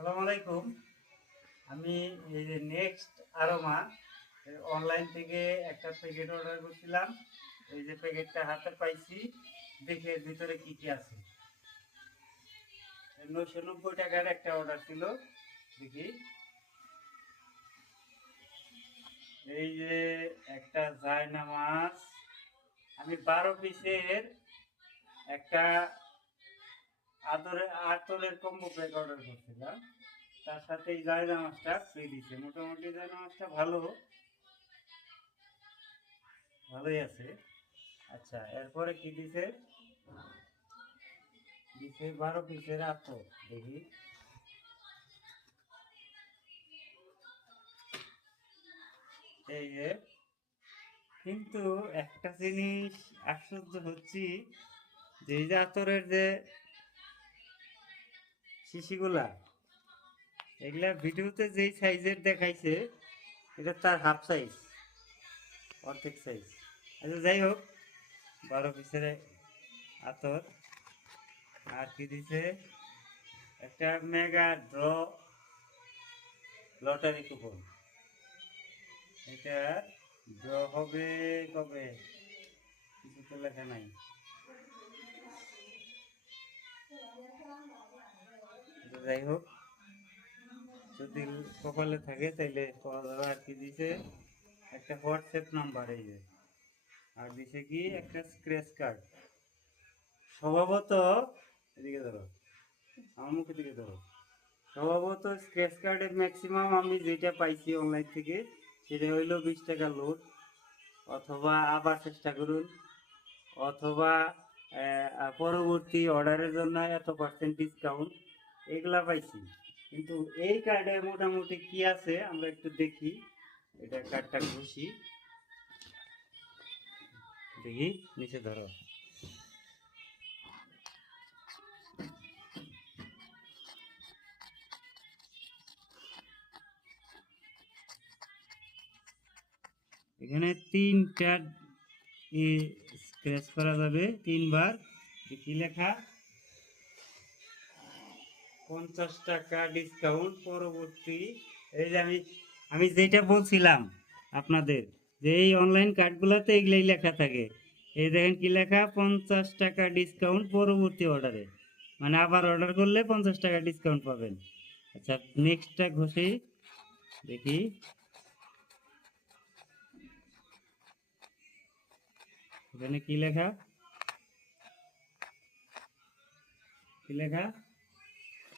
আসসালামু আলাইকুম। আমি এই যে নেক্সট আরোমা অনলাইন থেকে একটা প্যাকেট অর্ডার করছিলাম। এই যে প্যাকেটটা হাতে পাইছি, দেখে ভিতরে কি কি আছে। 990 টাকার একটা অর্ডার ছিল। দেখি, এই যে একটা জায়নামাজ, আমি 12 পিসের একটা আতরের কম্বো প্যাক অর্ডার করছিলাম। তার সাথে এই জায়নামাজটা ফ্রি দিচ্ছে। মোটামুটি জায়নামাজটা ভালোই আছে। আচ্ছা, এরপরে কি দিছে? দিছে 12 পিসের আতর। দেখি, এই যে, কিন্তু একটা জিনিস আশ্চর্য হচ্ছি, যে এই যে আতরের যে শিশিগুলা, এগুলা ভিডিওতে যেই সাইজের দেখাইছে, এটা তার হাফ সাইজ, অর্ধেক সাইজ। আচ্ছা, যাই হোক, 12 পিসের আতর। আর কি দিছে? একটা মেগা ড্র লটারি কুপন। এটা ড্র হবে কবে, কিছু তো লেখা নাই। যাই হোক, যদি কপালে থাকে তাইলে পাওয়া যাবে। আর কি দিছে? একটা হোয়াটসঅ্যাপ নাম্বার, এই যে। আর দিছে কি? একটা স্ক্র্যাচ কার্ড। স্বভাবত, এদিকে ধরো, আমার মুখের দিকে ধরো। স্বভাবত স্ক্র্যাচ কার্ডের ম্যাক্সিমাম আমি যেটা পাইছি অনলাইন থেকে, সেটা হইলো 20 টাকা লোড, অথবা আবার চেষ্টা করুন, অথবা পরবর্তী অর্ডারের জন্য এত% ডিসকাউন্ট, এগুলা পাইছি। কিন্তু এই কার্ডে মোটামুটি কি আছে আমরা একটু দেখি। এটা কার্ডটা ঘুষি, দেখি, নিচে ধরো। এখানে 3টা স্ক্র্যাচ করা যাবে 3বার। কি লেখা? 50 টাকা ডিসকাউন্ট পরবর্তী। এই যে আমি যেটা বলছিলাম আপনাদের, যে এই অনলাইন কার্ডগুলোতে এগুলাই লেখা থাকে। এই দেখেন কি লেখা? 50 টাকা ডিসকাউন্ট পরবর্তী অর্ডারে। মানে আবার অর্ডার করলে 50 টাকা ডিসকাউন্ট পাবেন। আচ্ছা, নেক্সটটা ঘষি, দেখি। এখানে কি লেখা? কি লেখা?